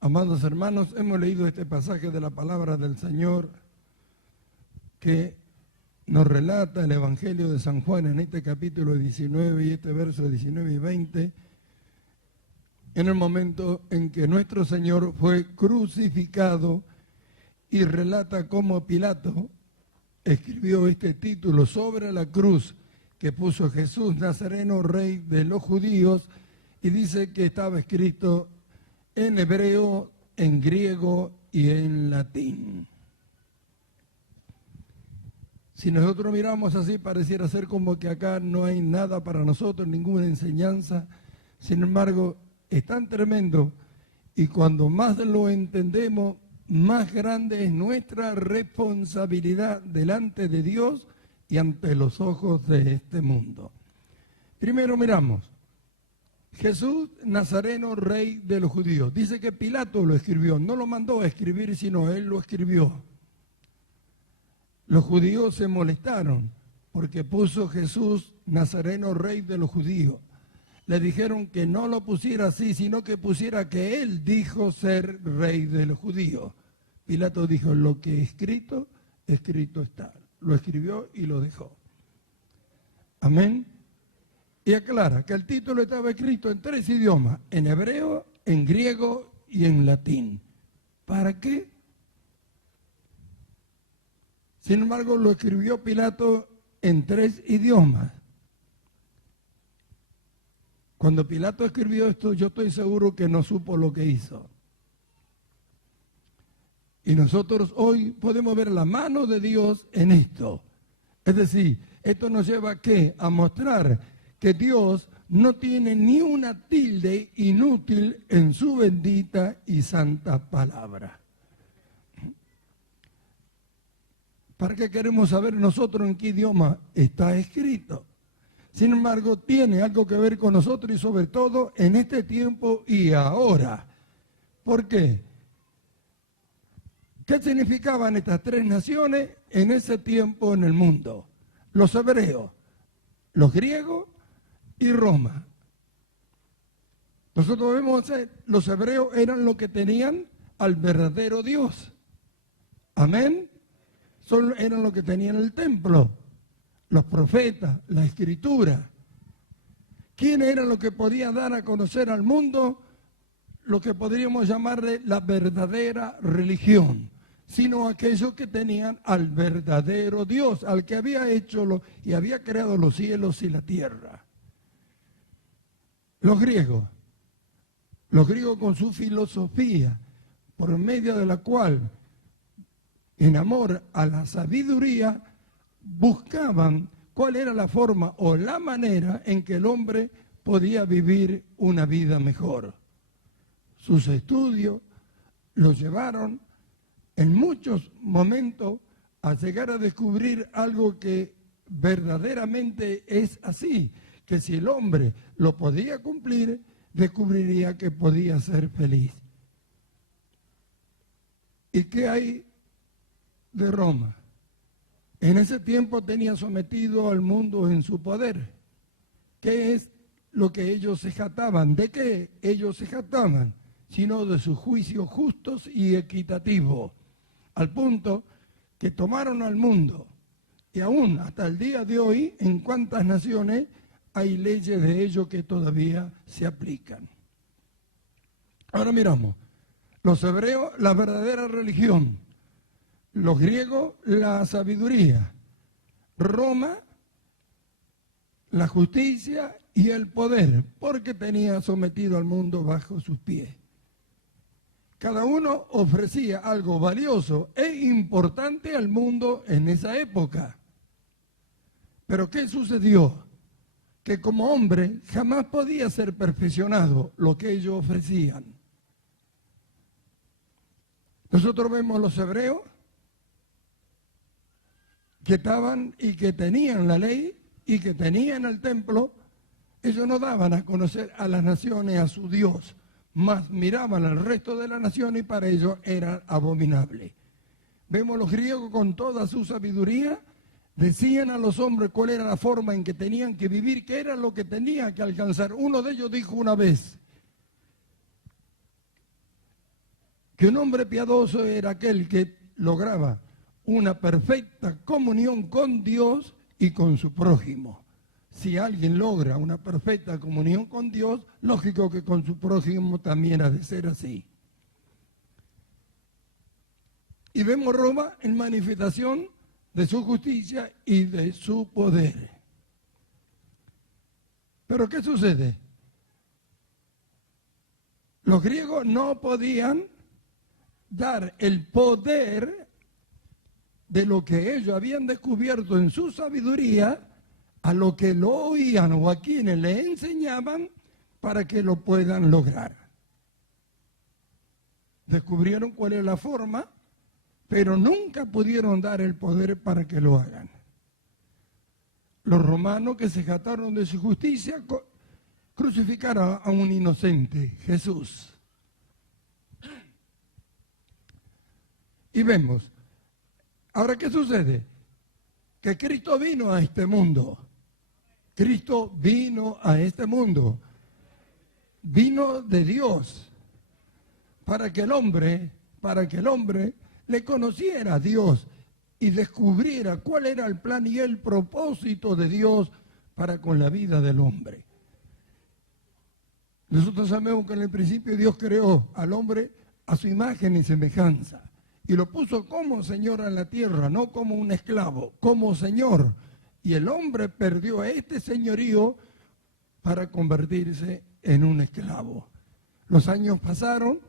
Amados hermanos, hemos leído este pasaje de la palabra del Señor que nos relata el Evangelio de San Juan en este capítulo 19 y este verso 19 y 20, en el momento en que nuestro Señor fue crucificado, y relata cómo Pilato escribió este título sobre la cruz que puso Jesús Nazareno, Rey de los Judíos, y dice que estaba escrito en hebreo, en griego y en latín. Si nosotros miramos así, pareciera ser como que acá no hay nada para nosotros, ninguna enseñanza. Sin embargo, es tan tremendo, y cuando más lo entendemos, más grande es nuestra responsabilidad delante de Dios y ante los ojos de este mundo. Primero miramos, Jesús Nazareno, Rey de los Judíos. Dice que Pilato lo escribió, no lo mandó a escribir, sino él lo escribió. Los judíos se molestaron porque puso Jesús Nazareno, Rey de los Judíos. Le dijeron que no lo pusiera así, sino que pusiera que él dijo ser Rey de los Judíos. Pilato dijo, lo que escrito, escrito está. Lo escribió y lo dejó. Amén. Y aclara que el título estaba escrito en 3 idiomas, en hebreo, en griego y en latín. ¿Para qué? Sin embargo, lo escribió Pilato en 3 idiomas. Cuando Pilato escribió esto, yo estoy seguro que no supo lo que hizo. Y nosotros hoy podemos ver la mano de Dios en esto. Es decir, esto nos lleva ¿a qué? A mostrar que Dios no tiene ni una tilde inútil en su bendita y santa palabra. ¿Para qué queremos saber nosotros en qué idioma está escrito? Sin embargo, tiene algo que ver con nosotros y sobre todo en este tiempo y ahora. ¿Por qué? ¿Qué significaban estas 3 naciones en ese tiempo en el mundo? Los hebreos, los griegos y Roma. Nosotros vemos que los hebreos eran los que tenían al verdadero Dios. Amén. Eran los que tenían el templo, los profetas, la escritura. ¿Quiénes eran los que podían dar a conocer al mundo lo que podríamos llamarle la verdadera religión? Sino aquellos que tenían al verdadero Dios, al que había hecho y había creado los cielos y la tierra. Los griegos con su filosofía, por medio de la cual, en amor a la sabiduría, buscaban cuál era la forma o la manera en que el hombre podía vivir una vida mejor. Sus estudios los llevaron en muchos momentos a llegar a descubrir algo que verdaderamente es así, que si el hombre lo podía cumplir, descubriría que podía ser feliz. ¿Y qué hay de Roma? En ese tiempo tenía sometido al mundo en su poder. ¿Qué es lo que ellos se jactaban? ¿De qué ellos se jactaban? Sino de sus juicios justos y equitativos, al punto que tomaron al mundo. Y aún hasta el día de hoy, en cuántas naciones hay leyes de ellos que todavía se aplican. Ahora miramos, los hebreos, la verdadera religión. Los griegos, la sabiduría. Roma, la justicia y el poder, porque tenía sometido al mundo bajo sus pies. Cada uno ofrecía algo valioso e importante al mundo en esa época. Pero ¿qué sucedió? Que como hombre jamás podía ser perfeccionado lo que ellos ofrecían. Nosotros vemos los hebreos que estaban y que tenían la ley y que tenían el templo. Ellos no daban a conocer a las naciones a su Dios, mas miraban al resto de la nación y para ellos era abominable. Vemos los griegos con toda su sabiduría, decían a los hombres cuál era la forma en que tenían que vivir, qué era lo que tenían que alcanzar. Uno de ellos dijo una vez, que un hombre piadoso era aquel que lograba una perfecta comunión con Dios y con su prójimo. Si alguien logra una perfecta comunión con Dios, lógico que con su prójimo también ha de ser así. Y vemos Roma en manifestación de su justicia y de su poder. Pero ¿qué sucede? Los griegos no podían dar el poder de lo que ellos habían descubierto en su sabiduría a lo que lo oían o a quienes le enseñaban para que lo puedan lograr. Descubrieron cuál es la forma, pero nunca pudieron dar el poder para que lo hagan. Los romanos, que se jactaron de su justicia, crucificaron a un inocente, Jesús. Y vemos, ahora, ¿qué sucede? Que Cristo vino a este mundo. Cristo vino a este mundo. Vino de Dios para que el hombre le conociera a Dios y descubriera cuál era el plan y el propósito de Dios para con la vida del hombre. Nosotros sabemos que en el principio Dios creó al hombre a su imagen y semejanza y lo puso como Señor en la tierra, no como un esclavo, como Señor. Y el hombre perdió este señorío para convertirse en un esclavo. Los años pasaron,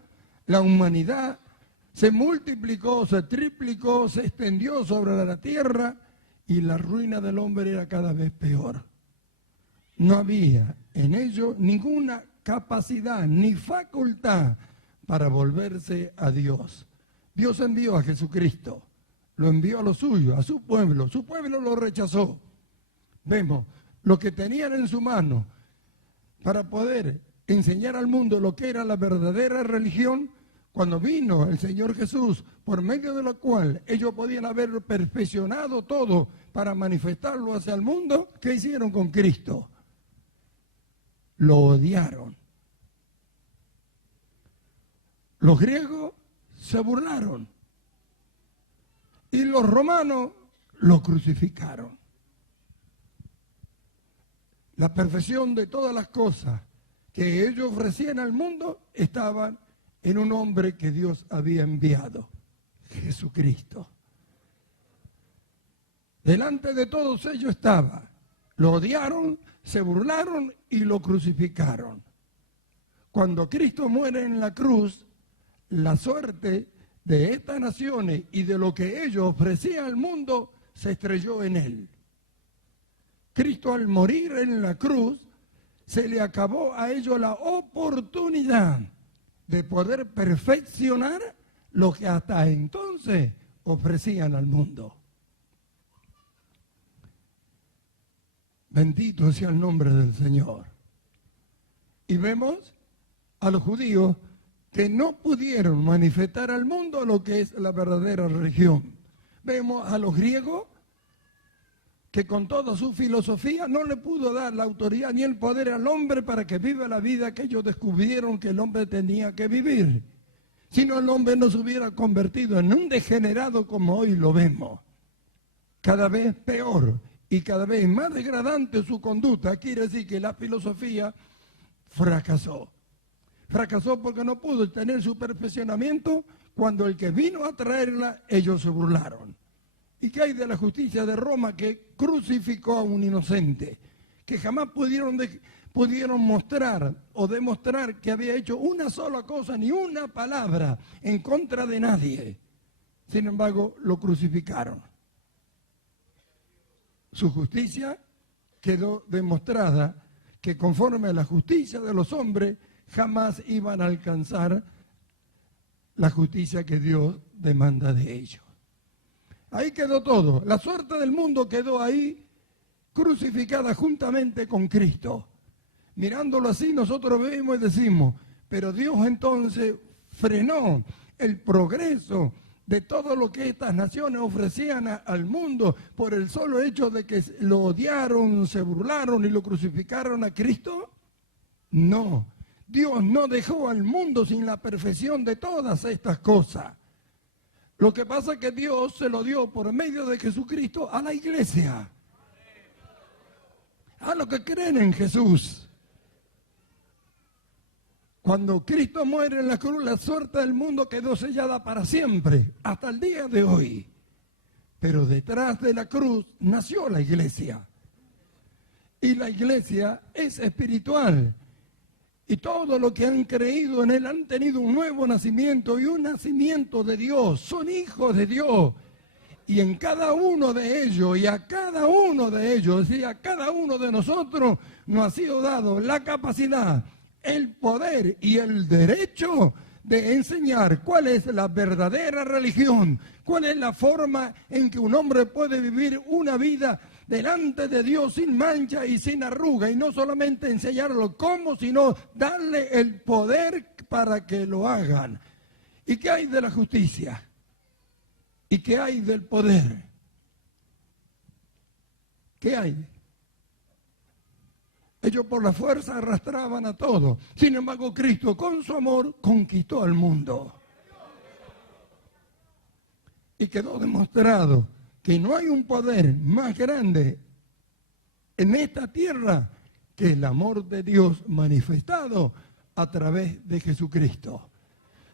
la humanidad se multiplicó, se triplicó, se extendió sobre la tierra y la ruina del hombre era cada vez peor. No había en ello ninguna capacidad ni facultad para volverse a Dios. Dios envió a Jesucristo, lo envió a lo suyo, a su pueblo lo rechazó. Vemos lo que tenían en su mano para poder enseñar al mundo lo que era la verdadera religión. Cuando vino el Señor Jesús, por medio de lo cual ellos podían haber perfeccionado todo para manifestarlo hacia el mundo, ¿qué hicieron con Cristo? Lo odiaron. Los griegos se burlaron y los romanos lo crucificaron. La perfección de todas las cosas que ellos ofrecían al mundo estaban en un hombre que Dios había enviado, Jesucristo. Delante de todos ellos estaba, lo odiaron, se burlaron y lo crucificaron. Cuando Cristo muere en la cruz, la suerte de estas naciones y de lo que ellos ofrecían al mundo se estrelló en él. Cristo, al morir en la cruz, se le acabó a ellos la oportunidad de poder perfeccionar lo que hasta entonces ofrecían al mundo. Bendito sea el nombre del Señor. Y vemos a los judíos que no pudieron manifestar al mundo lo que es la verdadera religión. Vemos a los griegos que con toda su filosofía no le pudo dar la autoridad ni el poder al hombre para que viva la vida que ellos descubrieron que el hombre tenía que vivir. Si no, el hombre no se hubiera convertido en un degenerado como hoy lo vemos. Cada vez peor y cada vez más degradante su conducta. Quiere decir que la filosofía fracasó. Fracasó porque no pudo tener su perfeccionamiento cuando el que vino a traerla, ellos se burlaron. ¿Y qué hay de la justicia de Roma que crucificó a un inocente? Que jamás pudieron mostrar o demostrar que había hecho una sola cosa, ni una palabra en contra de nadie. Sin embargo, lo crucificaron. Su justicia quedó demostrada que conforme a la justicia de los hombres, jamás iban a alcanzar la justicia que Dios demanda de ellos. Ahí quedó todo. La suerte del mundo quedó ahí crucificada juntamente con Cristo. Mirándolo así, nosotros vemos y decimos, pero Dios entonces frenó el progreso de todo lo que estas naciones ofrecían al mundo por el solo hecho de que lo odiaron, se burlaron y lo crucificaron a Cristo. No. Dios no dejó al mundo sin la perfección de todas estas cosas. Lo que pasa es que Dios se lo dio por medio de Jesucristo a la iglesia, a los que creen en Jesús. Cuando Cristo muere en la cruz, la suerte del mundo quedó sellada para siempre, hasta el día de hoy. Pero detrás de la cruz nació la iglesia. Y la iglesia es espiritual. Y todos los que han creído en Él han tenido un nuevo nacimiento y un nacimiento de Dios. Son hijos de Dios. Y en cada uno de ellos, y a cada uno de ellos, y a cada uno de nosotros, nos ha sido dado la capacidad, el poder y el derecho de enseñar cuál es la verdadera religión, cuál es la forma en que un hombre puede vivir una vida delante de Dios sin mancha y sin arruga, y no solamente enseñarlo cómo, sino darle el poder para que lo hagan. ¿Y qué hay de la justicia? ¿Y qué hay del poder? ¿Qué hay? Ellos por la fuerza arrastraban a todos. Sin embargo, Cristo con su amor conquistó al mundo. Y quedó demostrado que no hay un poder más grande en esta tierra que el amor de Dios manifestado a través de Jesucristo.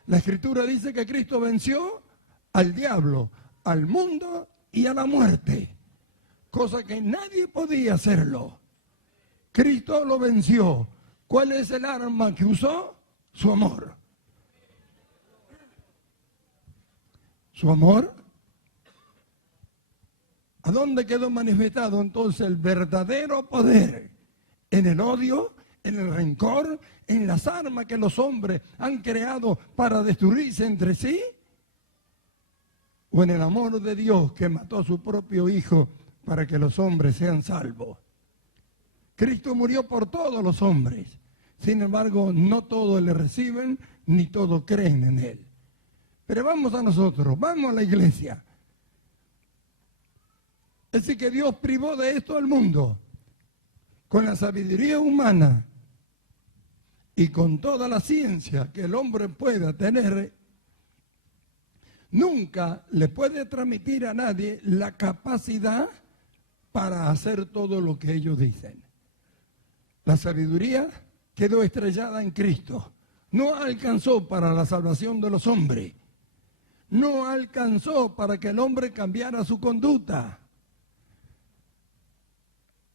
La Escritura dice que Cristo venció al diablo, al mundo y a la muerte, cosa que nadie podía hacerlo. Cristo lo venció. ¿Cuál es el arma que usó? Su amor. Su amor. ¿A dónde quedó manifestado entonces el verdadero poder? ¿En el odio? ¿En el rencor? ¿En las armas que los hombres han creado para destruirse entre sí? ¿O en el amor de Dios que mató a su propio Hijo para que los hombres sean salvos? Cristo murió por todos los hombres. Sin embargo, no todos le reciben ni todos creen en Él. Pero vamos a nosotros, vamos a la iglesia. Es decir, que Dios privó de esto al mundo con la sabiduría humana y con toda la ciencia que el hombre pueda tener. Nunca le puede transmitir a nadie la capacidad para hacer todo lo que ellos dicen. La sabiduría quedó estrellada en Cristo. No alcanzó para la salvación de los hombres. No alcanzó para que el hombre cambiara su conducta.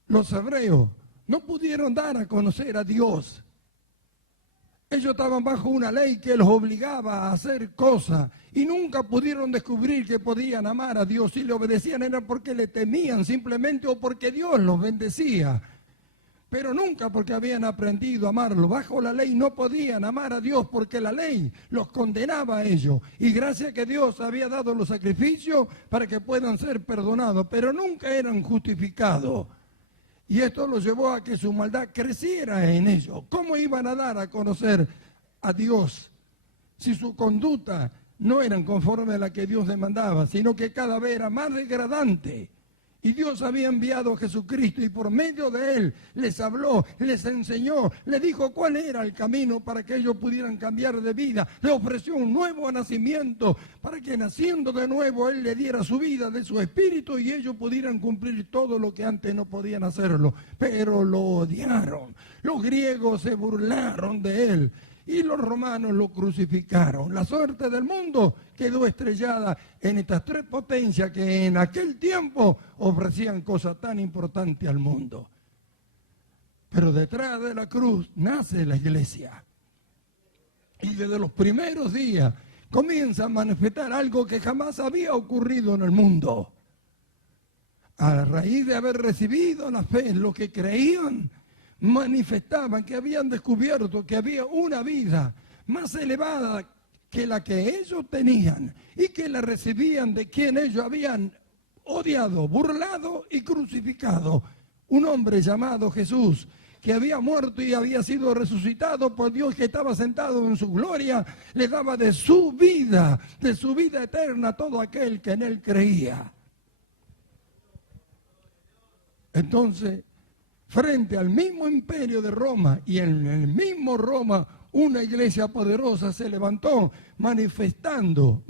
Los hebreos no pudieron dar a conocer a Dios. Ellos estaban bajo una ley que los obligaba a hacer cosas y nunca pudieron descubrir que podían amar a Dios. Si le obedecían era porque le temían simplemente o porque Dios los bendecía. Pero nunca porque habían aprendido a amarlo. Bajo la ley no podían amar a Dios porque la ley los condenaba a ellos. Y gracias a que Dios había dado los sacrificios para que puedan ser perdonados, pero nunca eran justificados. Y esto los llevó a que su maldad creciera en ellos. ¿Cómo iban a dar a conocer a Dios si su conducta no era conforme a la que Dios demandaba, sino que cada vez era más degradante? Y Dios había enviado a Jesucristo y por medio de Él les habló, les enseñó, les dijo cuál era el camino para que ellos pudieran cambiar de vida. Le ofreció un nuevo nacimiento para que naciendo de nuevo Él le diera su vida de su espíritu y ellos pudieran cumplir todo lo que antes no podían hacerlo. Pero lo odiaron. Los griegos se burlaron de Él. Y los romanos lo crucificaron. La suerte del mundo quedó estrellada en estas tres potencias que en aquel tiempo ofrecían cosas tan importantes al mundo. Pero detrás de la cruz nace la iglesia. Y desde los primeros días comienza a manifestar algo que jamás había ocurrido en el mundo. A raíz de haber recibido la fe, los que creían manifestaban que habían descubierto que había una vida más elevada que la que ellos tenían y que la recibían de quien ellos habían odiado, burlado y crucificado. Un hombre llamado Jesús, que había muerto y había sido resucitado por Dios, que estaba sentado en su gloria, le daba de su vida eterna a todo aquel que en Él creía. Entonces, frente al mismo imperio de Roma, y en el mismo Roma una iglesia poderosa se levantó manifestando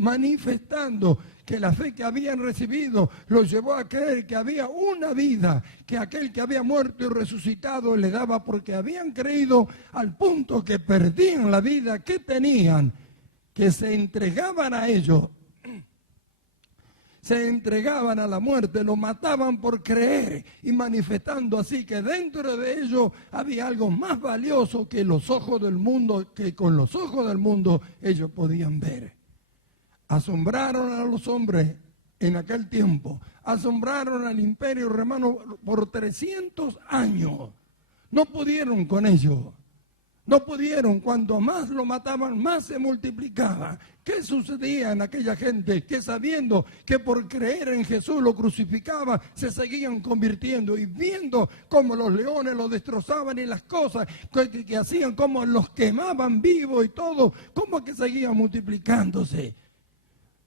que la fe que habían recibido los llevó a creer que había una vida, que aquel que había muerto y resucitado le daba, porque habían creído al punto que perdían la vida que tenían, que se entregaban a ellos. Se entregaban a la muerte, lo mataban por creer, y manifestando así que dentro de ellos había algo más valioso que los ojos del mundo, que con los ojos del mundo ellos podían ver. Asombraron a los hombres en aquel tiempo, asombraron al imperio romano por 300 años. No pudieron con ello. No pudieron, cuanto más lo mataban, más se multiplicaba. ¿Qué sucedía en aquella gente que, sabiendo que por creer en Jesús lo crucificaban, se seguían convirtiendo, y viendo cómo los leones los destrozaban y las cosas que hacían, cómo los quemaban vivos y todo, cómo que seguían multiplicándose?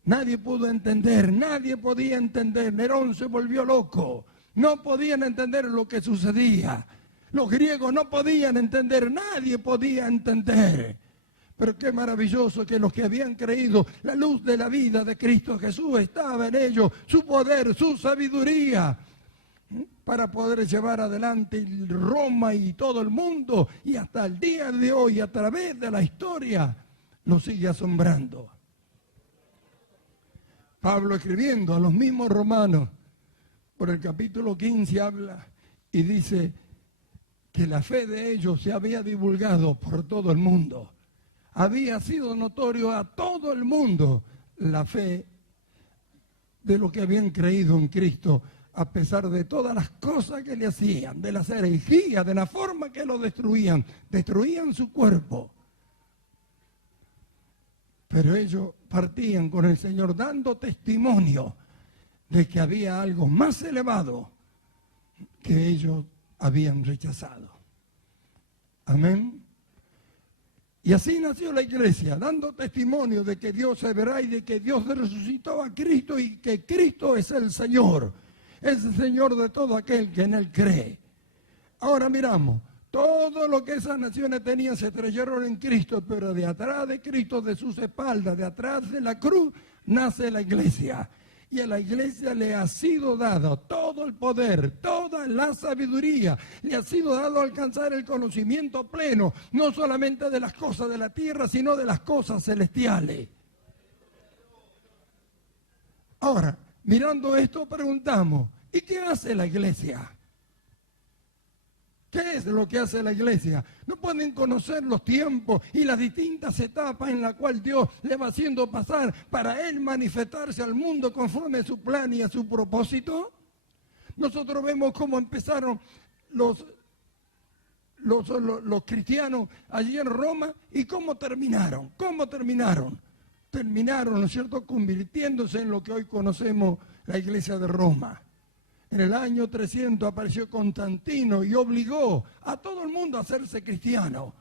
Nadie pudo entender, nadie podía entender. Nerón se volvió loco, no podían entender lo que sucedía. Los griegos no podían entender, nadie podía entender. Pero qué maravilloso que los que habían creído, la luz de la vida de Cristo Jesús estaba en ellos, su poder, su sabiduría, para poder llevar adelante Roma y todo el mundo, y hasta el día de hoy, a través de la historia, lo sigue asombrando. Pablo, escribiendo a los mismos romanos, por el capítulo 15 habla y dice que la fe de ellos se había divulgado por todo el mundo. Había sido notorio a todo el mundo la fe de lo que habían creído en Cristo, a pesar de todas las cosas que le hacían, de las herejías, de la forma que lo destruían su cuerpo. Pero ellos partían con el Señor dando testimonio de que había algo más elevado que ellos habían rechazado. Amén. Y así nació la iglesia, dando testimonio de que Dios se verá y de que Dios resucitó a Cristo y que Cristo es el Señor de todo aquel que en Él cree. Ahora miramos, todo lo que esas naciones tenían se estrellaron en Cristo, pero de atrás de Cristo, de sus espaldas, de atrás de la cruz, nace la iglesia. Y a la iglesia le ha sido dado todo el poder, toda la sabiduría, le ha sido dado alcanzar el conocimiento pleno, no solamente de las cosas de la tierra, sino de las cosas celestiales. Ahora, mirando esto, preguntamos, ¿y qué hace la iglesia? ¿Qué es lo que hace la iglesia? No pueden conocer los tiempos y las distintas etapas en las cuales Dios le va haciendo pasar para Él manifestarse al mundo conforme a su plan y a su propósito. Nosotros vemos cómo empezaron los cristianos allí en Roma y cómo terminaron. Terminaron, ¿no es cierto?, convirtiéndose en lo que hoy conocemos la iglesia de Roma. En el año 300 apareció Constantino y obligó a todo el mundo a hacerse cristiano.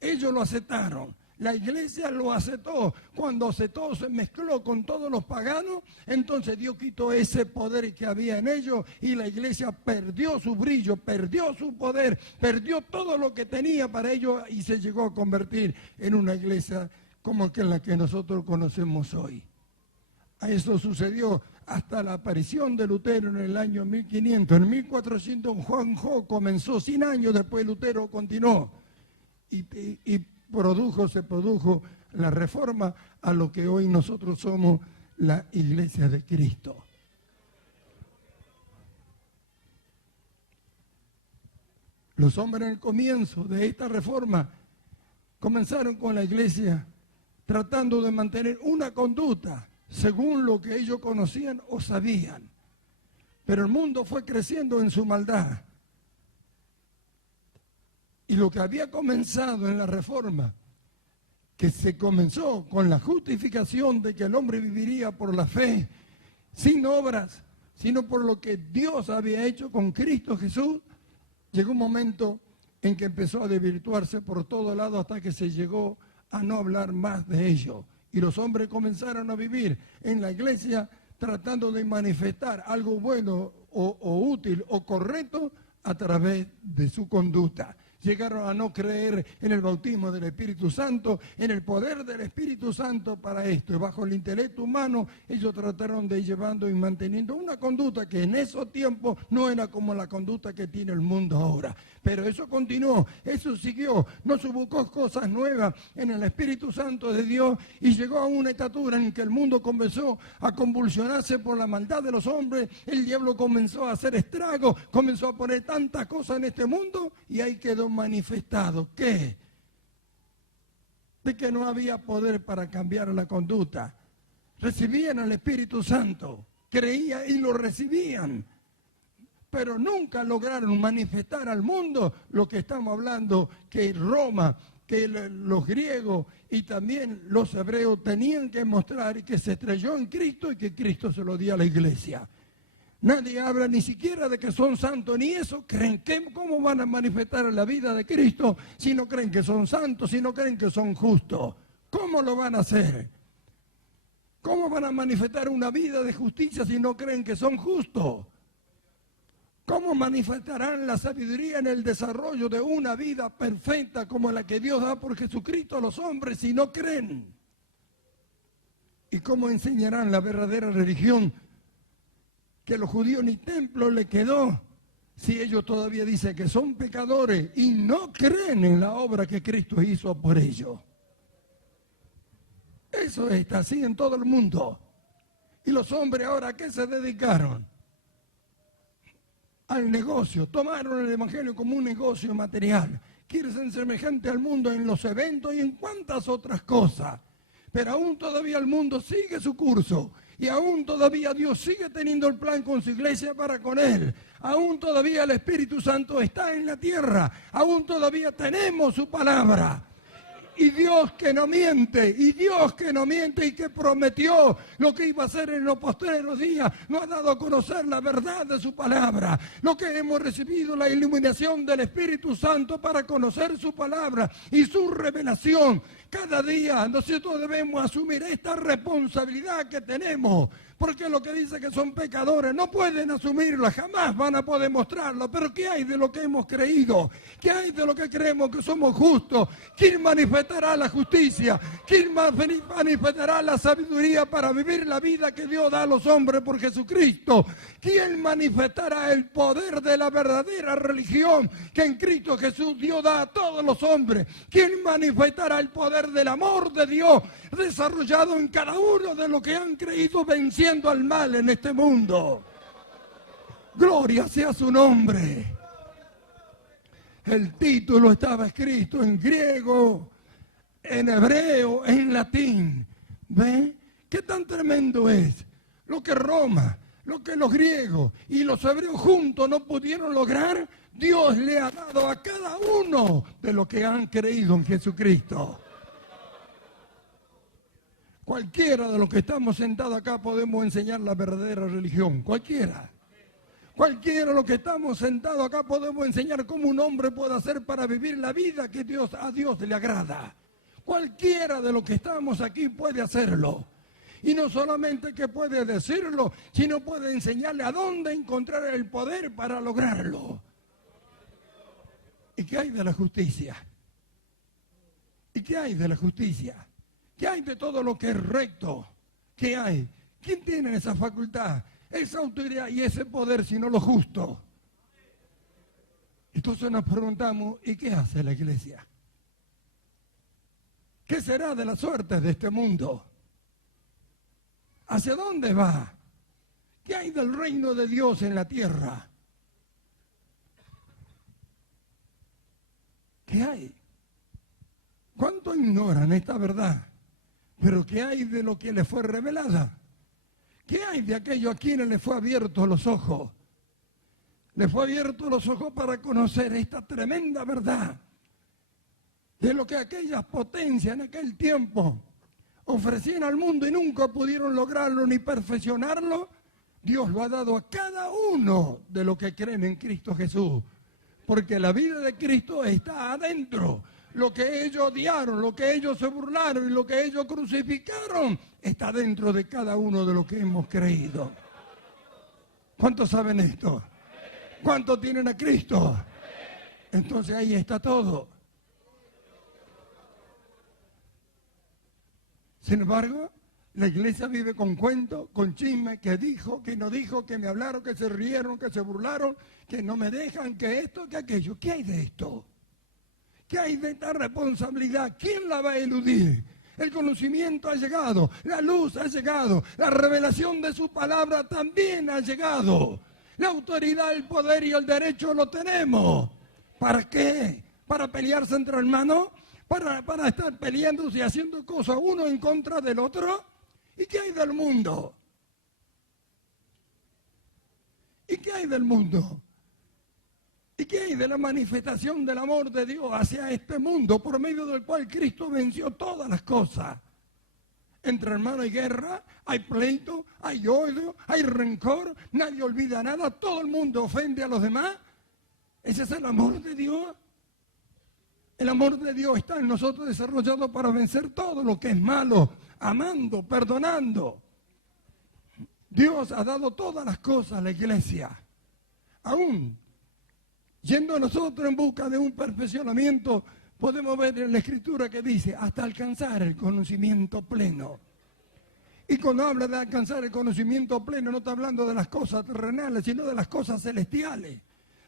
Ellos lo aceptaron, la iglesia lo aceptó. Cuando aceptó, se mezcló con todos los paganos, entonces Dios quitó ese poder que había en ellos y la iglesia perdió su brillo, perdió su poder, perdió todo lo que tenía para ellos y se llegó a convertir en una iglesia como que la que nosotros conocemos hoy. A eso sucedió hasta la aparición de Lutero en el año 1500. En 1400 Juan Hus comenzó, 100 años después Lutero continuó y se produjo la reforma a lo que hoy nosotros somos la iglesia de Cristo. Los hombres en el comienzo de esta reforma comenzaron con la iglesia tratando de mantener una conducta según lo que ellos conocían o sabían. Pero el mundo fue creciendo en su maldad. Y lo que había comenzado en la reforma, que se comenzó con la justificación de que el hombre viviría por la fe, sin obras, sino por lo que Dios había hecho con Cristo Jesús, llegó un momento en que empezó a desvirtuarse por todo lado hasta que se llegó a no hablar más de ello. Y los hombres comenzaron a vivir en la iglesia tratando de manifestar algo bueno o útil o correcto a través de su conducta. Llegaron a no creer en el bautismo del Espíritu Santo, en el poder del Espíritu Santo para esto. Y bajo el intelecto humano, ellos trataron de ir llevando y manteniendo una conducta que en esos tiempos no era como la conducta que tiene el mundo ahora. Pero eso continuó, eso siguió, no se buscó cosas nuevas en el Espíritu Santo de Dios y llegó a una estatura en que el mundo comenzó a convulsionarse por la maldad de los hombres, el diablo comenzó a hacer estragos, comenzó a poner tantas cosas en este mundo y ahí quedó manifestado. ¿Qué? De que no había poder para cambiar la conducta. Recibían al Espíritu Santo, creían y lo recibían, pero nunca lograron manifestar al mundo lo que estamos hablando, que Roma, que los griegos y también los hebreos tenían que mostrar y que se estrelló en Cristo y que Cristo se lo dio a la iglesia. Nadie habla ni siquiera de que son santos, ni eso creen. ¿Cómo van a manifestar la vida de Cristo si no creen que son santos, si no creen que son justos? ¿Cómo lo van a hacer? ¿Cómo van a manifestar una vida de justicia si no creen que son justos? ¿Cómo manifestarán la sabiduría en el desarrollo de una vida perfecta como la que Dios da por Jesucristo a los hombres si no creen? ¿Y cómo enseñarán la verdadera religión que los judíos ni templo le quedó si ellos todavía dicen que son pecadores y no creen en la obra que Cristo hizo por ellos? Eso está así en todo el mundo. ¿Y los hombres ahora a qué se dedicaron? Al negocio. Tomaron el evangelio como un negocio material. Quieren ser semejante al mundo en los eventos y en cuantas otras cosas. Pero aún todavía el mundo sigue su curso. Y aún todavía Dios sigue teniendo el plan con su iglesia para con él. Aún todavía el Espíritu Santo está en la tierra. Aún todavía tenemos su palabra. Y Dios que no miente, y Dios que no miente y que prometió lo que iba a hacer en los postreros días, nos ha dado a conocer la verdad de su palabra. Lo que hemos recibido, la iluminación del Espíritu Santo para conocer su palabra y su revelación. Cada día nosotros debemos asumir esta responsabilidad que tenemos, porque lo que dice que son pecadores no pueden asumirla, jamás van a poder mostrarlo. Pero ¿qué hay de lo que hemos creído? ¿Qué hay de lo que creemos que somos justos? ¿Quién manifestará la justicia? ¿Quién manifestará la sabiduría para vivir la vida que Dios da a los hombres por Jesucristo? ¿Quién manifestará el poder de la verdadera religión que en Cristo Jesús Dios da a todos los hombres? ¿Quién manifestará el poder del amor de Dios desarrollado en cada uno de los que han creído venciendo al mal en este mundo? Gloria sea su nombre. El título estaba escrito en griego, en hebreo, en latín. ¿Ve? ¿Qué tan tremendo es? Lo que Roma, lo que los griegos y los hebreos juntos no pudieron lograr, Dios le ha dado a cada uno de los que han creído en Jesucristo. Cualquiera de los que estamos sentados acá podemos enseñar la verdadera religión, cualquiera. Cualquiera de los que estamos sentados acá podemos enseñar cómo un hombre puede hacer para vivir la vida que a Dios le agrada. Cualquiera de los que estamos aquí puede hacerlo. Y no solamente que puede decirlo, sino puede enseñarle a dónde encontrar el poder para lograrlo. ¿Y qué hay de la justicia? ¿Y qué hay de la justicia? ¿Qué hay de todo lo que es recto? ¿Qué hay? ¿Quién tiene esa facultad, esa autoridad y ese poder sino lo justo? Entonces nos preguntamos, ¿y qué hace la iglesia? ¿Qué será de la suerte de este mundo? ¿Hacia dónde va? ¿Qué hay del reino de Dios en la tierra? ¿Qué hay? ¿Cuánto ignoran esta verdad? Pero ¿qué hay de lo que les fue revelada? ¿Qué hay de aquellos a quienes les fue abierto los ojos? Les fue abierto los ojos para conocer esta tremenda verdad de lo que aquellas potencias en aquel tiempo ofrecían al mundo y nunca pudieron lograrlo ni perfeccionarlo. Dios lo ha dado a cada uno de los que creen en Cristo Jesús, porque la vida de Cristo está adentro. Lo que ellos odiaron, lo que ellos se burlaron y lo que ellos crucificaron está dentro de cada uno de los que hemos creído. ¿Cuántos saben esto? ¿Cuántos tienen a Cristo? Entonces ahí está todo. Sin embargo, la iglesia vive con cuentos, con chismes, que dijo, que no dijo, que me hablaron, que se rieron, que se burlaron, que no me dejan, que esto, que aquello. ¿Qué hay de esto? ¿Qué hay de esta responsabilidad? ¿Quién la va a eludir? El conocimiento ha llegado, la luz ha llegado, la revelación de su palabra también ha llegado. La autoridad, el poder y el derecho lo tenemos. ¿Para qué? ¿Para pelearse entre hermanos? ¿Para estar peleándose y haciendo cosas uno en contra del otro? ¿Y qué hay del mundo? ¿Y qué hay del mundo? ¿Y qué hay de la manifestación del amor de Dios hacia este mundo por medio del cual Cristo venció todas las cosas? Entre hermanos hay guerra, hay pleito, hay odio, hay rencor, nadie olvida nada, todo el mundo ofende a los demás. ¿Ese es el amor de Dios? El amor de Dios está en nosotros desarrollado para vencer todo lo que es malo, amando, perdonando. Dios ha dado todas las cosas a la iglesia. Aún yendo nosotros en busca de un perfeccionamiento, podemos ver en la Escritura que dice, hasta alcanzar el conocimiento pleno. Y cuando habla de alcanzar el conocimiento pleno, no está hablando de las cosas terrenales, sino de las cosas celestiales,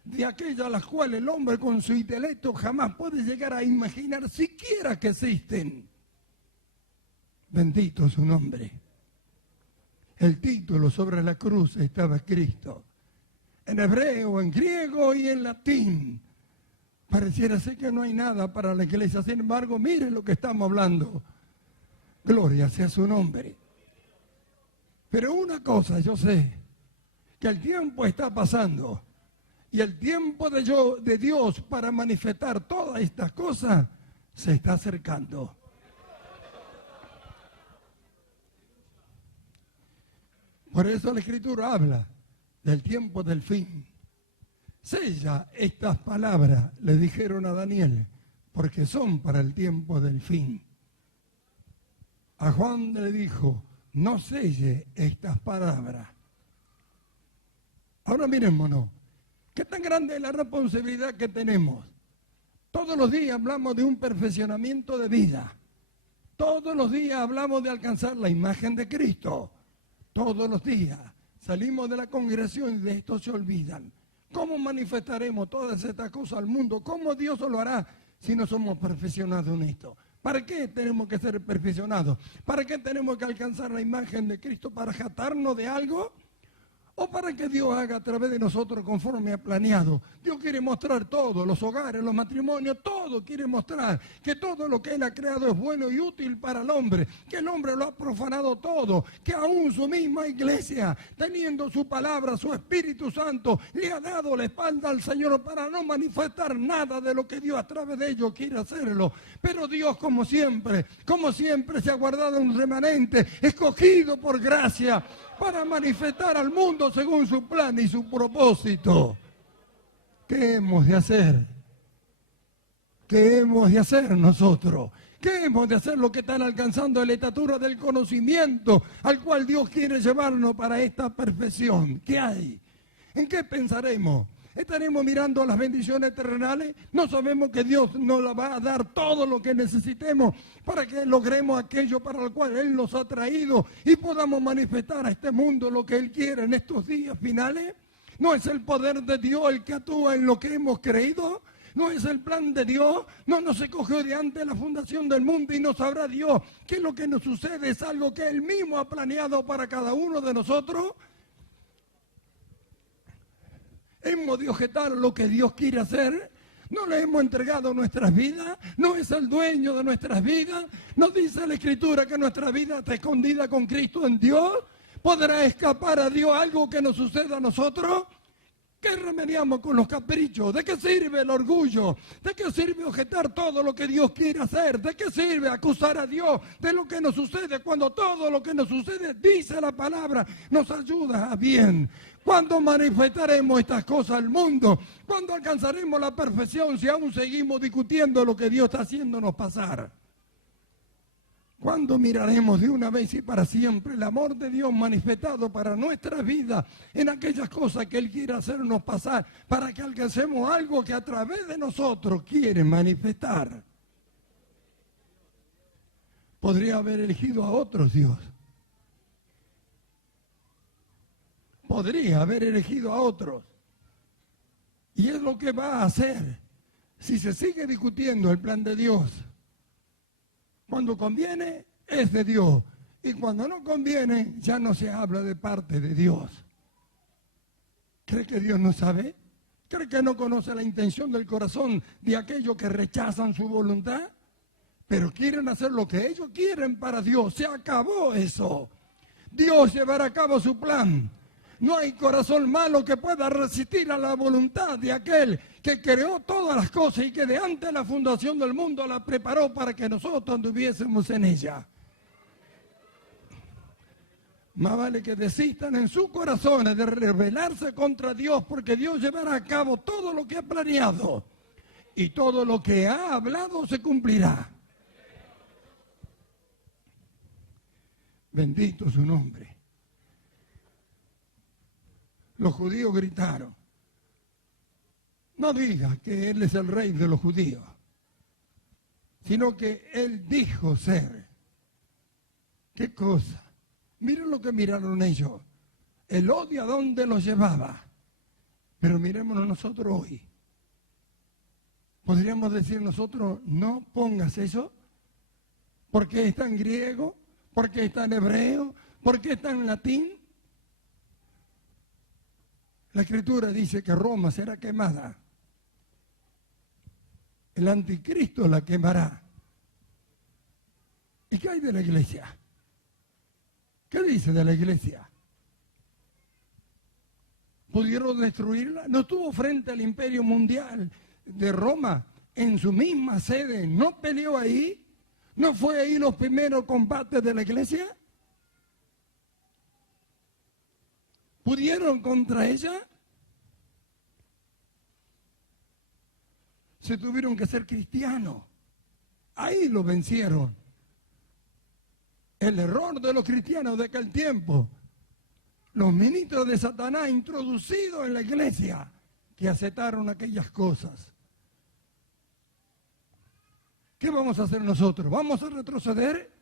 de aquellas a las cuales el hombre con su intelecto jamás puede llegar a imaginar siquiera que existen. Bendito su nombre. El título sobre la cruz estaba Cristo. En hebreo, en griego y en latín. Pareciera ser que no hay nada para la iglesia. Sin embargo, miren lo que estamos hablando. Gloria sea su nombre. Pero una cosa yo sé, que el tiempo está pasando. Y el tiempo de Dios para manifestar todas estas cosas se está acercando. Por eso la Escritura habla del tiempo del fin. Sella estas palabras, le dijeron a Daniel, porque son para el tiempo del fin. A Juan le dijo, no selle estas palabras. Ahora mirémonos, ¿qué tan grande es la responsabilidad que tenemos? Todos los días hablamos de un perfeccionamiento de vida. Todos los días hablamos de alcanzar la imagen de Cristo. Todos los días salimos de la congregación y de esto se olvidan. ¿Cómo manifestaremos todas estas cosas al mundo? ¿Cómo Dios lo hará si no somos perfeccionados en esto? ¿Para qué tenemos que ser perfeccionados? ¿Para qué tenemos que alcanzar la imagen de Cristo? ¿Para jactarnos de algo? ¿O para que Dios haga a través de nosotros conforme ha planeado? Dios quiere mostrar todo, los hogares, los matrimonios, todo quiere mostrar que todo lo que Él ha creado es bueno y útil para el hombre, que el hombre lo ha profanado todo, que aún su misma iglesia, teniendo su palabra, su Espíritu Santo, le ha dado la espalda al Señor para no manifestar nada de lo que Dios a través de ellos quiere hacerlo. Pero Dios, como siempre, se ha guardado un remanente escogido por gracia, para manifestar al mundo según su plan y su propósito. ¿Qué hemos de hacer? ¿Qué hemos de hacer nosotros? ¿Qué hemos de hacer los que están alcanzando la estatura del conocimiento al cual Dios quiere llevarnos para esta perfección? ¿Qué hay? ¿En qué pensaremos? ¿Estaremos mirando las bendiciones terrenales? ¿No sabemos que Dios nos la va a dar todo lo que necesitemos para que logremos aquello para lo cual Él nos ha traído y podamos manifestar a este mundo lo que Él quiere en estos días finales? ¿No es el poder de Dios el que actúa en lo que hemos creído? ¿No es el plan de Dios? ¿No nos escogió de antes la fundación del mundo y no sabrá Dios que lo que nos sucede es algo que Él mismo ha planeado para cada uno de nosotros? ¿Hemos de objetar lo que Dios quiere hacer? ¿No le hemos entregado nuestras vidas? ¿No es el dueño de nuestras vidas? ¿Nos dice la Escritura que nuestra vida está escondida con Cristo en Dios? ¿Podrá escapar a Dios algo que nos suceda a nosotros? ¿Qué remediamos con los caprichos? ¿De qué sirve el orgullo? ¿De qué sirve objetar todo lo que Dios quiere hacer? ¿De qué sirve acusar a Dios de lo que nos sucede cuando todo lo que nos sucede, dice la palabra, nos ayuda a bien? ¿Cuándo manifestaremos estas cosas al mundo? ¿Cuándo alcanzaremos la perfección si aún seguimos discutiendo lo que Dios está haciéndonos pasar? ¿Cuándo miraremos de una vez y para siempre el amor de Dios manifestado para nuestra vida en aquellas cosas que Él quiere hacernos pasar para que alcancemos algo que a través de nosotros quiere manifestar? Podría haber elegido a otros Dios. Podría haber elegido a otros. Y es lo que va a hacer si se sigue discutiendo el plan de Dios. Cuando conviene, es de Dios. Y cuando no conviene, ya no se habla de parte de Dios. ¿Cree que Dios no sabe? ¿Cree que no conoce la intención del corazón de aquellos que rechazan su voluntad? Pero quieren hacer lo que ellos quieren para Dios. Se acabó eso. Dios llevará a cabo su plan. No hay corazón malo que pueda resistir a la voluntad de aquel que creó todas las cosas y que de antes de la fundación del mundo la preparó para que nosotros anduviésemos en ella. Más vale que desistan en sus corazones de rebelarse contra Dios, porque Dios llevará a cabo todo lo que ha planeado y todo lo que ha hablado se cumplirá. Bendito su nombre. Los judíos gritaron: no diga que Él es el rey de los judíos, sino que Él dijo ser. ¿Qué cosa? Miren lo que miraron ellos. El odio a dónde los llevaba. Pero mirémonos nosotros hoy. ¿Podríamos decir nosotros, no pongas eso? ¿Porque está en griego? ¿Porque está en hebreo? ¿Porque está en latín? La Escritura dice que Roma será quemada. El anticristo la quemará. ¿Y qué hay de la iglesia? ¿Qué dice de la iglesia? ¿Pudieron destruirla? ¿No estuvo frente al imperio mundial de Roma en su misma sede? ¿No peleó ahí? ¿No fue ahí los primeros combates de la iglesia? ¿Pudieron contra ella? Se tuvieron que ser cristianos. Ahí lo vencieron. El error de los cristianos de aquel tiempo, los ministros de Satanás introducidos en la iglesia, que aceptaron aquellas cosas. ¿Qué vamos a hacer nosotros? ¿Vamos a retroceder?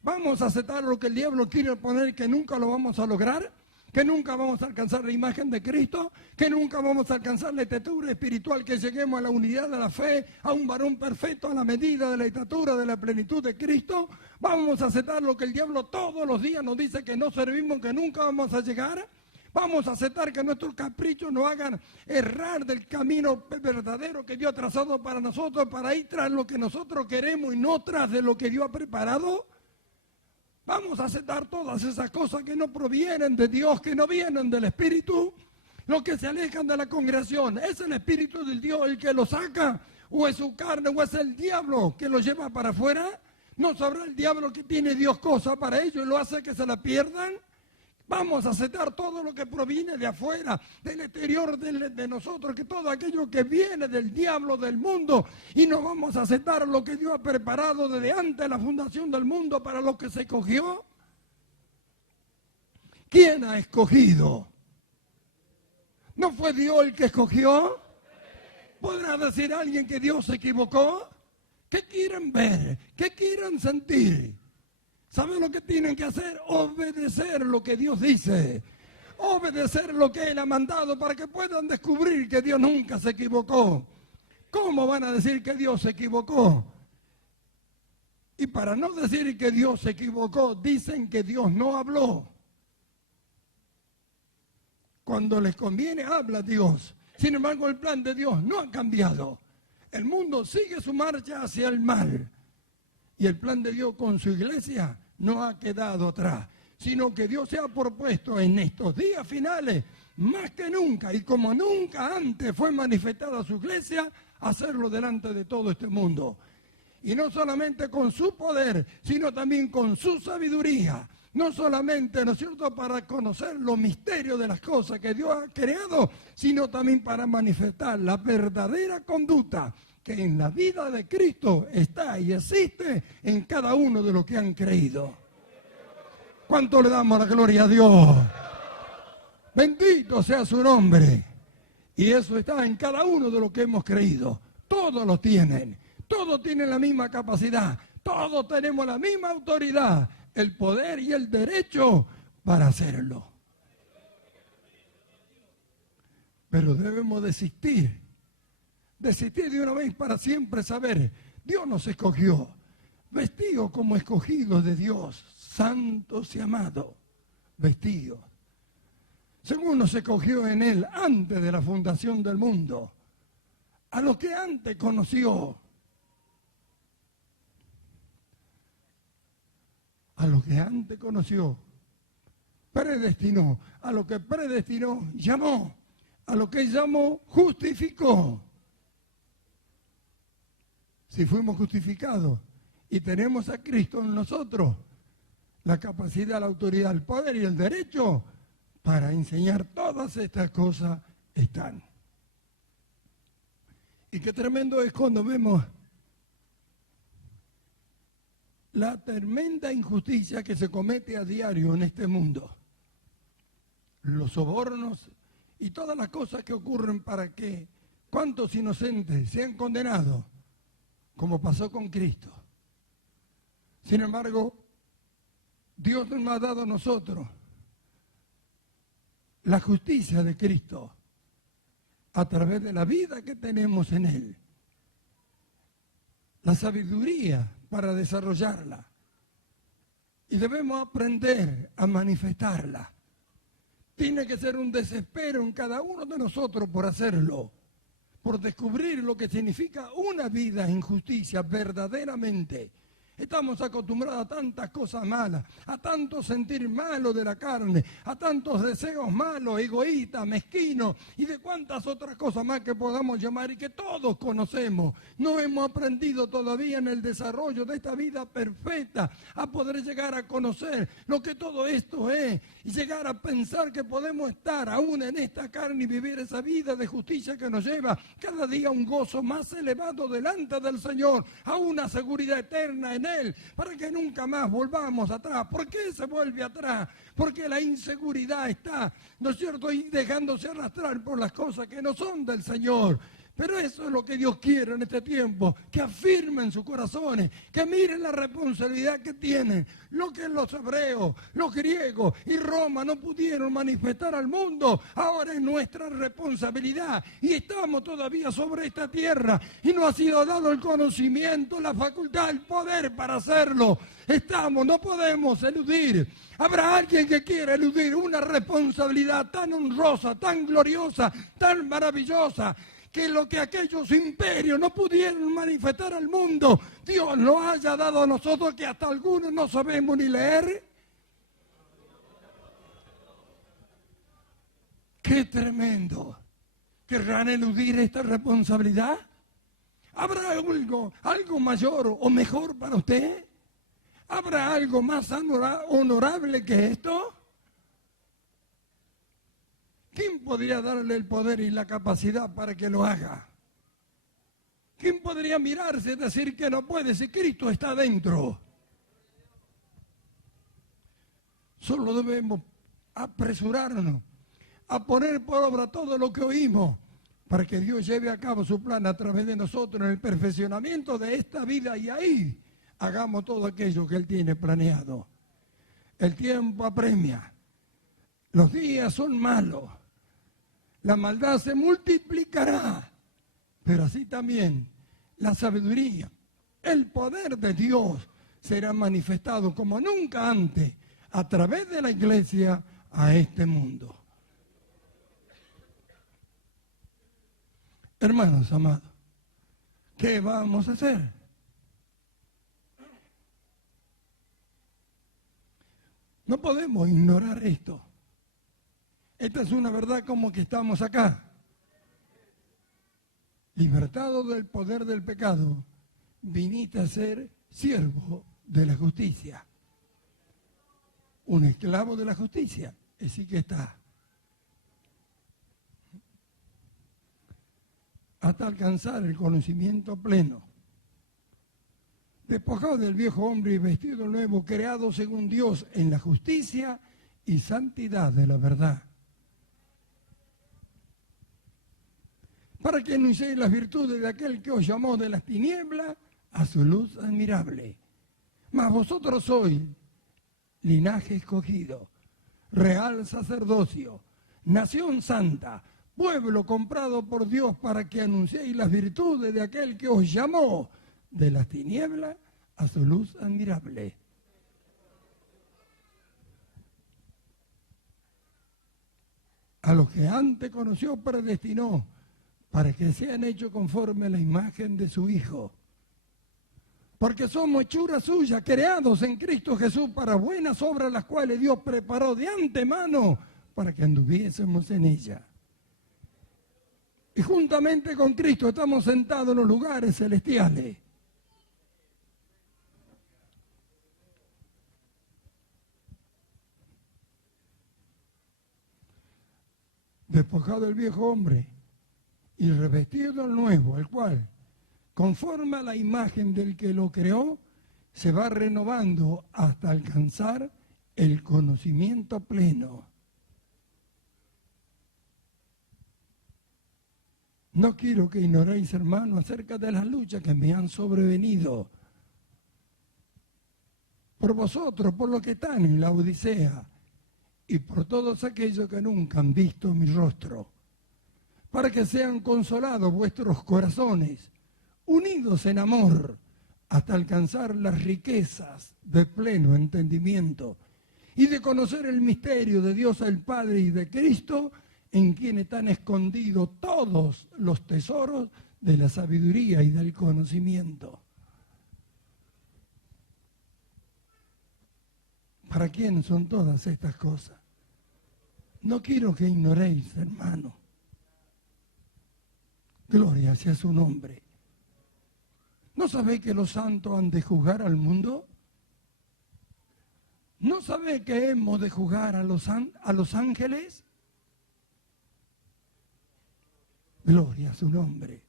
¿Vamos a aceptar lo que el diablo quiere poner, que nunca lo vamos a lograr? ¿Que nunca vamos a alcanzar la imagen de Cristo? ¿Que nunca vamos a alcanzar la estatura espiritual? ¿Que lleguemos a la unidad de la fe, a un varón perfecto a la medida de la estatura de la plenitud de Cristo? ¿Vamos a aceptar lo que el diablo todos los días nos dice que no servimos, que nunca vamos a llegar? ¿Vamos a aceptar que nuestros caprichos nos hagan errar del camino verdadero que Dios ha trazado para nosotros, para ir tras lo que nosotros queremos y no tras de lo que Dios ha preparado? Vamos a aceptar todas esas cosas que no provienen de Dios, que no vienen del Espíritu. Los que se alejan de la congregación, ¿es el Espíritu del Dios el que los saca? ¿O es su carne? ¿O es el diablo que los lleva para afuera? ¿No sabrá el diablo que tiene Dios cosa para ellos y lo hace que se la pierdan? Vamos a aceptar todo lo que proviene de afuera, del exterior de nosotros, que todo aquello que viene del diablo, del mundo, y no vamos a aceptar lo que Dios ha preparado desde antes de la fundación del mundo para lo que se escogió. ¿Quién ha escogido? ¿No fue Dios el que escogió? ¿Podrá decir alguien que Dios se equivocó? ¿Qué quieren ver? ¿Qué quieren sentir? ¿Saben lo que tienen que hacer? Obedecer lo que Dios dice. Obedecer lo que Él ha mandado para que puedan descubrir que Dios nunca se equivocó. ¿Cómo van a decir que Dios se equivocó? Y para no decir que Dios se equivocó, dicen que Dios no habló. Cuando les conviene, habla Dios. Sin embargo, el plan de Dios no ha cambiado. El mundo sigue su marcha hacia el mal. Y el plan de Dios con su iglesia no ha quedado atrás, sino que Dios se ha propuesto en estos días finales, más que nunca, y como nunca antes fue manifestada su iglesia, hacerlo delante de todo este mundo. Y no solamente con su poder, sino también con su sabiduría. No solamente, ¿no es cierto?, para conocer los misterios de las cosas que Dios ha creado, sino también para manifestar la verdadera conducta que en la vida de Cristo está y existe en cada uno de los que han creído. ¿Cuánto le damos la gloria a Dios? Bendito sea su nombre. Y eso está en cada uno de los que hemos creído. Todos lo tienen. Todos tienen la misma capacidad. Todos tenemos la misma autoridad, el poder y el derecho para hacerlo. Pero debemos desistir de una vez para siempre, saber, Dios nos escogió, vestidos como escogidos de Dios, santos y amados, vestidos. Según nos escogió en Él antes de la fundación del mundo, a los que antes conoció, predestinó, a lo que predestinó, llamó, a lo que llamó, justificó. Si fuimos justificados y tenemos a Cristo en nosotros, la capacidad, la autoridad, el poder y el derecho para enseñar todas estas cosas están. Y qué tremendo es cuando vemos la tremenda injusticia que se comete a diario en este mundo. Los sobornos y todas las cosas que ocurren para que cuántos inocentes sean condenados, como pasó con Cristo. Sin embargo, Dios nos ha dado a nosotros la justicia de Cristo a través de la vida que tenemos en Él, la sabiduría para desarrollarla, y debemos aprender a manifestarla. Tiene que ser un desespero en cada uno de nosotros por hacerlo, por descubrir lo que significa una vida en justicia verdaderamente. Estamos acostumbrados a tantas cosas malas, a tanto sentir malo de la carne, a tantos deseos malos, egoístas, mezquinos y de cuantas otras cosas más que podamos llamar y que todos conocemos. No hemos aprendido todavía en el desarrollo de esta vida perfecta a poder llegar a conocer lo que todo esto es y llegar a pensar que podemos estar aún en esta carne y vivir esa vida de justicia que nos lleva cada día a un gozo más elevado delante del Señor, a una seguridad eterna en Él, para que nunca más volvamos atrás. ¿Por qué se vuelve atrás? Porque la inseguridad está, ¿no es cierto?, y dejándose arrastrar por las cosas que no son del Señor. Pero eso es lo que Dios quiere en este tiempo, que afirmen sus corazones, que miren la responsabilidad que tienen. Lo que los hebreos, los griegos y Roma no pudieron manifestar al mundo, ahora es nuestra responsabilidad. Y estamos todavía sobre esta tierra y nos ha sido dado el conocimiento, la facultad, el poder para hacerlo. No podemos eludir. Habrá alguien que quiera eludir una responsabilidad tan honrosa, tan gloriosa, tan maravillosa, que lo que aquellos imperios no pudieron manifestar al mundo, Dios nos haya dado a nosotros, que hasta algunos no sabemos ni leer. ¡Qué tremendo! ¿Querrán eludir esta responsabilidad? ¿Habrá algo mayor o mejor para usted? ¿Habrá algo más honorable que esto? ¿Quién podría darle el poder y la capacidad para que lo haga? ¿Quién podría mirarse y decir que no puede si Cristo está dentro? Solo debemos apresurarnos a poner por obra todo lo que oímos para que Dios lleve a cabo su plan a través de nosotros en el perfeccionamiento de esta vida, y ahí hagamos todo aquello que Él tiene planeado. El tiempo apremia, los días son malos, la maldad se multiplicará, pero así también la sabiduría, el poder de Dios será manifestado como nunca antes a través de la iglesia a este mundo. Hermanos amados, ¿qué vamos a hacer? No podemos ignorar esto. Esta es una verdad como que estamos acá, libertados del poder del pecado, viniste a ser siervo de la justicia, un esclavo de la justicia, así que está. hasta alcanzar el conocimiento pleno. Despojado del viejo hombre y vestido del nuevo, creado según Dios en la justicia y santidad de la verdad. Para que anunciéis las virtudes de aquel que os llamó de las tinieblas a su luz admirable. Mas vosotros sois linaje escogido, real sacerdocio, nación santa, pueblo comprado por Dios, para que anunciéis las virtudes de aquel que os llamó de las tinieblas a su luz admirable. A los que antes conoció predestinó, para que sean hechos conforme a la imagen de su Hijo. Porque somos hechura suya, creados en Cristo Jesús para buenas obras, las cuales Dios preparó de antemano para que anduviésemos en ella. Y juntamente con Cristo estamos sentados en los lugares celestiales. Despojado del viejo hombre y revestido del nuevo, el cual, conforme a la imagen del que lo creó, se va renovando hasta alcanzar el conocimiento pleno. No quiero que ignoréis, hermanos, acerca de las luchas que me han sobrevenido por vosotros, por los que están en la Odisea, y por todos aquellos que nunca han visto mi rostro, para que sean consolados vuestros corazones, unidos en amor, hasta alcanzar las riquezas de pleno entendimiento y de conocer el misterio de Dios el Padre y de Cristo, en quien están escondidos todos los tesoros de la sabiduría y del conocimiento. ¿Para quién son todas estas cosas? No quiero que ignoréis, hermano. Gloria sea su nombre. ¿No sabéis que los santos han de juzgar al mundo? ¿No sabéis que hemos de juzgar a los ángeles? Gloria a su nombre.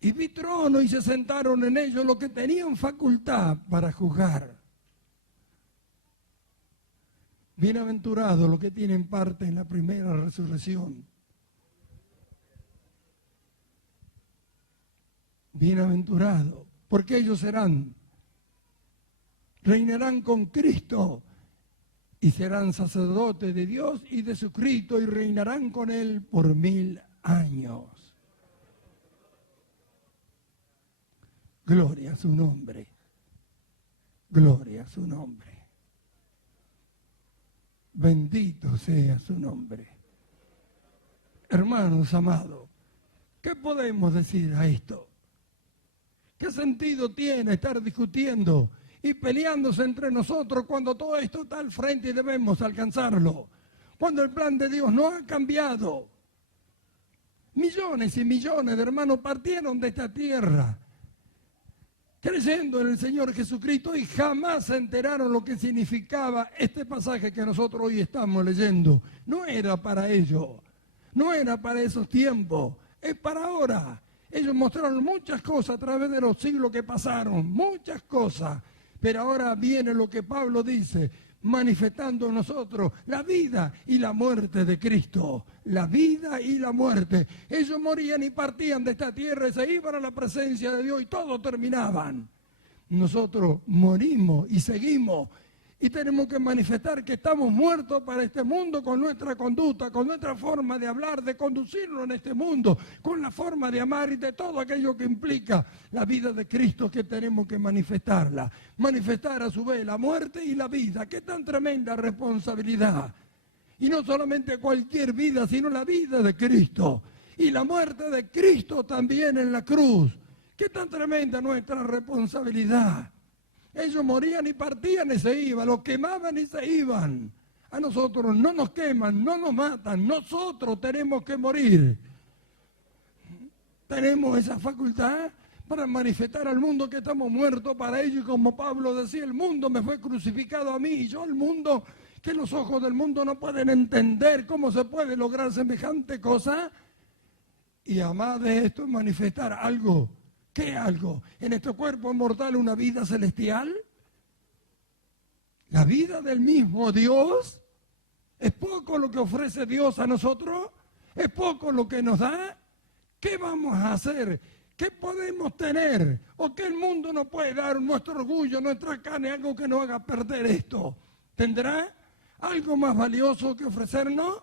Y vi trono y se sentaron en ellos los que tenían facultad para juzgar. Bienaventurados los que tienen parte en la primera resurrección. Bienaventurados, porque ellos reinarán con Cristo y serán sacerdotes de Dios y de su Cristo y reinarán con Él por 1000 años. Gloria a su nombre. Gloria a su nombre. Bendito sea su nombre. Hermanos amados, ¿qué podemos decir a esto? ¿Qué sentido tiene estar discutiendo y peleándose entre nosotros cuando todo esto está al frente y debemos alcanzarlo? Cuando el plan de Dios no ha cambiado. Millones y millones de hermanos partieron de esta tierra creyendo en el Señor Jesucristo y jamás se enteraron lo que significaba este pasaje que nosotros hoy estamos leyendo. No era para ellos, no era para esos tiempos, es para ahora. Ellos mostraron muchas cosas a través de los siglos que pasaron, muchas cosas, pero ahora viene lo que Pablo dice, manifestando en nosotros la vida y la muerte de Cristo, la vida y la muerte. Ellos morían y partían de esta tierra y se iban a la presencia de Dios y todo terminaban. Nosotros morimos y seguimos y tenemos que manifestar que estamos muertos para este mundo con nuestra conducta, con nuestra forma de hablar, de conducirnos en este mundo, con la forma de amar y de todo aquello que implica la vida de Cristo, que tenemos que manifestarla. Manifestar a su vez la muerte y la vida. ¡Qué tan tremenda responsabilidad! Y no solamente cualquier vida, sino la vida de Cristo. Y la muerte de Cristo también en la cruz. ¡Qué tan tremenda nuestra responsabilidad! Ellos morían y partían y se iban, los quemaban y se iban. A nosotros no nos queman, no nos matan, nosotros tenemos que morir. Tenemos esa facultad para manifestar al mundo que estamos muertos para ellos, y como Pablo decía, el mundo me fue crucificado a mí y yo al mundo que los ojos del mundo no pueden entender cómo se puede lograr semejante cosa. Y además de esto, manifestar algo. ¿Qué algo? En este cuerpo mortal una vida celestial. La vida del mismo Dios. ¿Es poco lo que ofrece Dios a nosotros? ¿Es poco lo que nos da? ¿Qué vamos a hacer? ¿Qué podemos tener? ¿O qué el mundo nos puede dar? Nuestro orgullo, nuestra carne, algo que nos haga perder esto. ¿Tendrá algo más valioso que ofrecernos?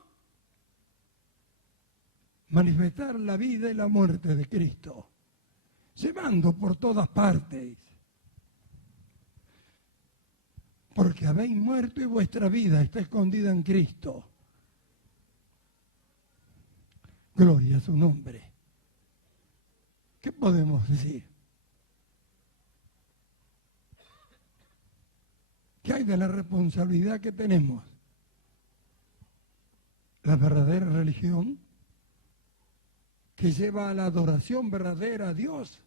Manifestar la vida y la muerte de Cristo, llevando por todas partes. Porque habéis muerto y vuestra vida está escondida en Cristo. Gloria a su nombre. ¿Qué podemos decir? ¿Qué hay de la responsabilidad que tenemos? La verdadera religión que lleva a la adoración verdadera a Dios.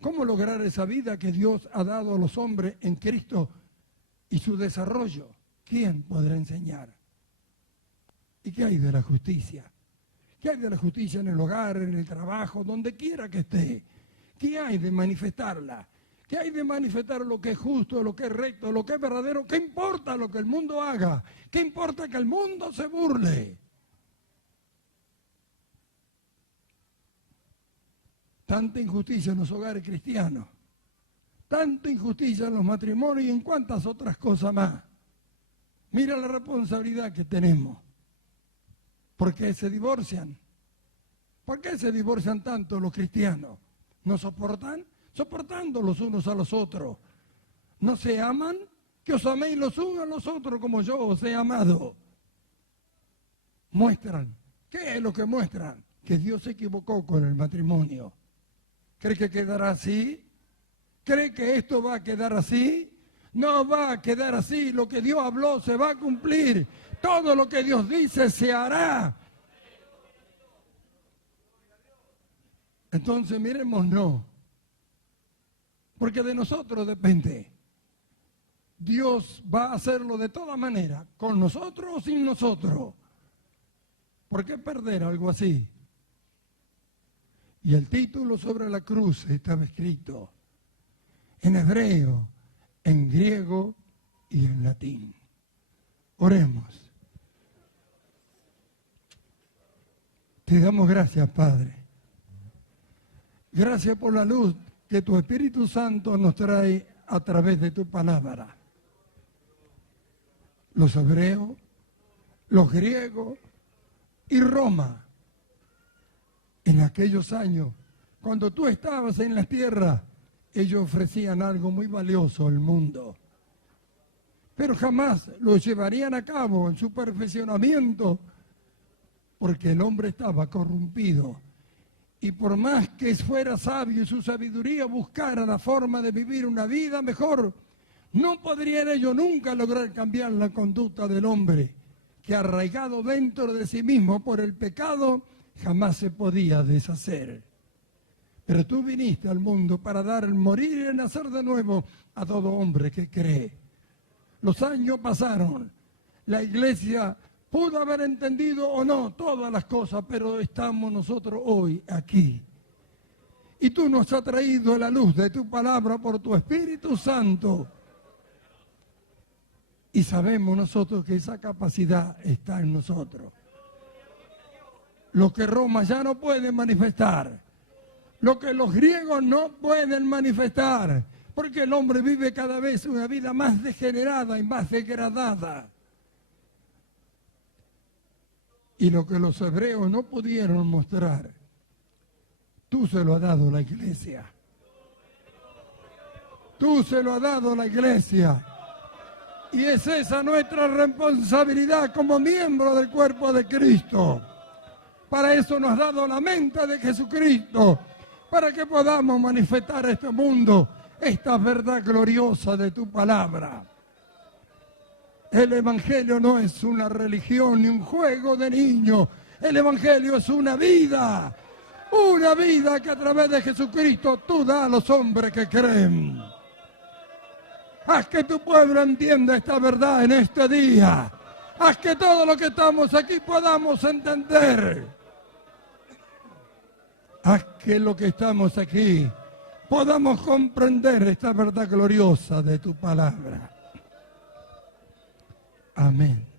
¿Cómo lograr esa vida que Dios ha dado a los hombres en Cristo y su desarrollo? ¿Quién podrá enseñar? ¿Y qué hay de la justicia? ¿Qué hay de la justicia en el hogar, en el trabajo, donde quiera que esté? ¿Qué hay de manifestarla? ¿Qué hay de manifestar lo que es justo, lo que es recto, lo que es verdadero? ¿Qué importa lo que el mundo haga? ¿Qué importa que el mundo se burle? Tanta injusticia en los hogares cristianos, tanta injusticia en los matrimonios y en cuantas otras cosas más. Mira la responsabilidad que tenemos. ¿Por qué se divorcian? ¿Por qué se divorcian tanto los cristianos? ¿No soportan? Soportando los unos a los otros. ¿No se aman? Que os améis los unos a los otros como yo os he amado. Muestran. ¿Qué es lo que muestran? Que Dios se equivocó con el matrimonio. ¿Cree que quedará así? ¿Cree que esto va a quedar así? No va a quedar así. Lo que Dios habló se va a cumplir. Todo lo que Dios dice se hará. Entonces miremosnos. Porque de nosotros depende. Dios va a hacerlo de toda manera, con nosotros o sin nosotros. ¿Por qué perder algo así? Y el título sobre la cruz estaba escrito en hebreo, en griego y en latín. Oremos. Te damos gracias, Padre. Gracias por la luz que tu Espíritu Santo nos trae a través de tu palabra. Los hebreos, los griegos y Roma. En aquellos años, cuando tú estabas en la tierra, ellos ofrecían algo muy valioso al mundo. Pero jamás lo llevarían a cabo en su perfeccionamiento, porque el hombre estaba corrompido. Y por más que fuera sabio y su sabiduría buscara la forma de vivir una vida mejor, no podrían ellos nunca lograr cambiar la conducta del hombre, que arraigado dentro de sí mismo por el pecado, jamás se podía deshacer. Pero tú viniste al mundo para dar el morir y nacer de nuevo a todo hombre que cree. Los años pasaron, la iglesia pudo haber entendido o no todas las cosas, pero estamos nosotros hoy aquí. Y tú nos has traído la luz de tu palabra por tu Espíritu Santo. Y sabemos nosotros que esa capacidad está en nosotros. Lo que Roma ya no puede manifestar, lo que los griegos no pueden manifestar, porque el hombre vive cada vez una vida más degenerada y más degradada. Y lo que los hebreos no pudieron mostrar, tú se lo has dado a la iglesia. Tú se lo has dado a la iglesia. Y es esa nuestra responsabilidad como miembro del cuerpo de Cristo. Para eso nos has dado la mente de Jesucristo, para que podamos manifestar a este mundo esta verdad gloriosa de tu palabra. El Evangelio no es una religión ni un juego de niños. El Evangelio es una vida que a través de Jesucristo tú das a los hombres que creen. Haz que tu pueblo entienda esta verdad en este día. Haz que todos los que estamos aquí podamos entender. Haz que los que estamos aquí podamos comprender esta verdad gloriosa de tu palabra. Amén.